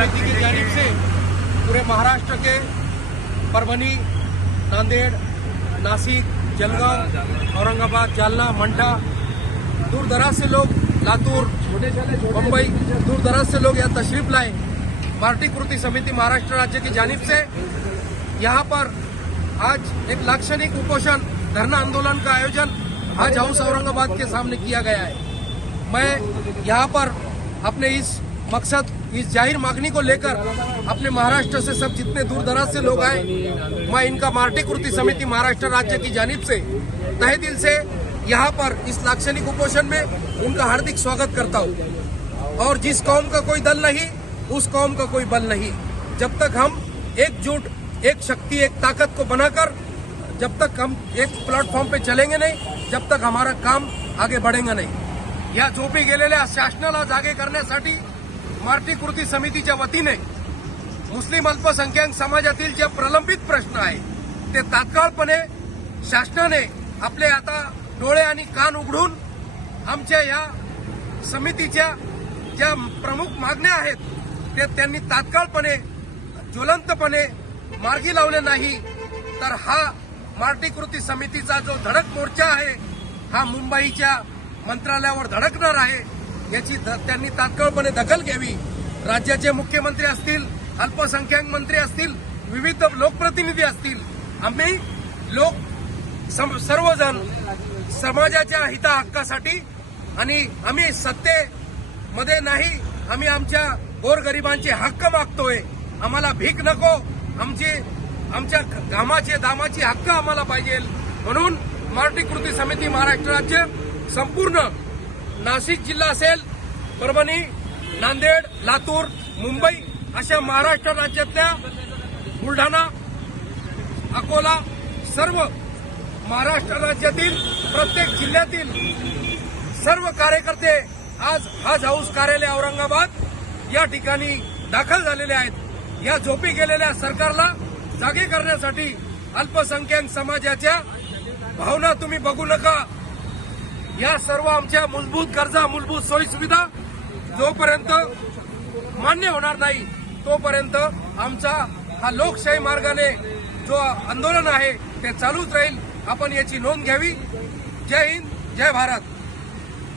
समिति की जानिब से पूरे महाराष्ट्र के परभनी, नांदेड़, नासिक, जलगांव, औरंगाबाद, जालना मंडा दूर दराज से लोग लातूर, मुंबई, दूर दराज से लोग यहाँ तशरीफ़ लाए। पार्टी कृति समिति महाराष्ट्र राज्य की जानिब से यहाँ पर आज एक लाक्षणिक कुपोषण धरना आंदोलन का आयोजन आज हाउस औरंगाबाद के सामने किया गया है। मैं यहाँ पर अपने इस मकसद इस ज़ाहिर मांगनी को लेकर अपने महाराष्ट्र से सब जितने दूर दराज से लोग आए, मैं इनका मार्टी कृति समिति महाराष्ट्र राज्य की जानिब से तहे दिल से यहाँ पर इस लाक्षणिक उपोषण में उनका हार्दिक स्वागत करता हूँ। और जिस कौम का कोई दल नहीं, उस कौम का कोई बल नहीं। जब तक हम एकजुट, एक शक्ति, एक ताकत को बनाकर जब तक हम एक प्लॅटफॉर्म पे चलेंगे नाही, जब तक हमारा काम आगे बढ़ेगा नाही। या झोपी गेलेल्या शासनाला जागे करण्यासाठी मार्टी कृती समितीच्या वतीने मुस्लिम अल्पसंख्याक समाजातील जे प्रलंबित प्रश्न आहे ते तात्काळपणे शासनाने आपले आता डोळे आणि कान उघडून आमच्या या समितीच्या ज्या प्रमुख मागण्या आहेत ते त्यांनी तात्काळपणे ज्वलंतपणे मार्गी लावले नाही तर हा मार्टी कृती समितीचा जो धडक मोर्चा आहे हा मुंबईच्या मंत्रालयावर धडकणार आहे याची द- त्यांनी तात्काळपणे दखल घ्यावी. राज्याचे मुख्यमंत्री असतील अल्पसंख्याक मंत्री असतील विविध लोकप्रतिनिधी असतील आम्ही लोक सम- सर्वजण समाजाच्या हिता हक्कासाठी आणि आम्ही सत्तेमध्ये नाही आम्ही आमच्या गोरगरिबांचे हक्क मागतोय. आम्हाला भीक नको आमची आमच्या कामाचे दामाची हक्क आम्हाला पाहिजे. म्हणून मराठी कृती समिती महाराष्ट्र राज्य संपूर्ण नाशिक जिल्हा असेल परभणी नांदेड लातूर मुंबई अशा महाराष्ट्र राज्यातल्या बुलढाणा अकोला सर्व महाराष्ट्र राज्यातील प्रत्येक जिल्ह्यातील सर्व कार्यकर्ते आज हज हाऊस कार्यालय औरंगाबाद या ठिकाणी दाखल झालेले आहेत. या झोपी गेलेल्या सरकारला जागे करण्यासाठी अल्पसंख्याक समाजाच्या भावना तुम्ही बघू नका. या सर्व आमच्या मूलभूत गरजा मूलभूत सोयीसुविधा जोपर्यंत मान्य होणार नाही तोपर्यंत आमचा हा लोकशाही मार्गाने जो आंदोलन आहे ते चालूच राहील. आपण याची नोंद घ्यावी. जय हिंद जय भारत.